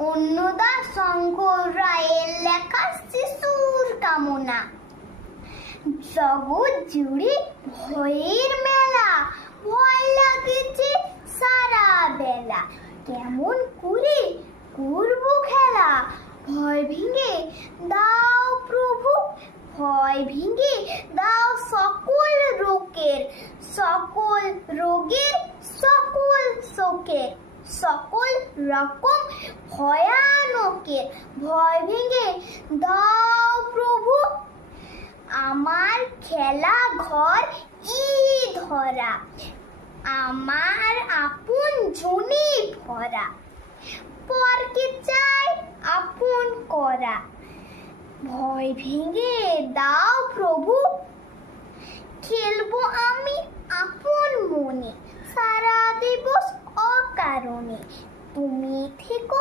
অন্নদা শঙ্কর রায়ের লেখা শিশুর কামনা। জগৎ জুড়ে ভয়ের মেলা, ভয় লাগেছে সারা বেলা। কেমন করে করব খেলা, ভয় ভেঙে দাও প্রভু, ভয় ভেঙে দাও সকল রোগের, সকল রোগের, সকল শোকের, সকল রকম ভয়ানকের। ভয় ভেঙে দাও প্রভু, আমার খেলা ঘর ই ধরা, আমার আপন জনে ভরা। পরকে চাই আপন করা, ভয় ভেঙে দাও প্রভু, খেলবো আমি আপন মনে সারা দিবস অকারণে। তুমি থেকো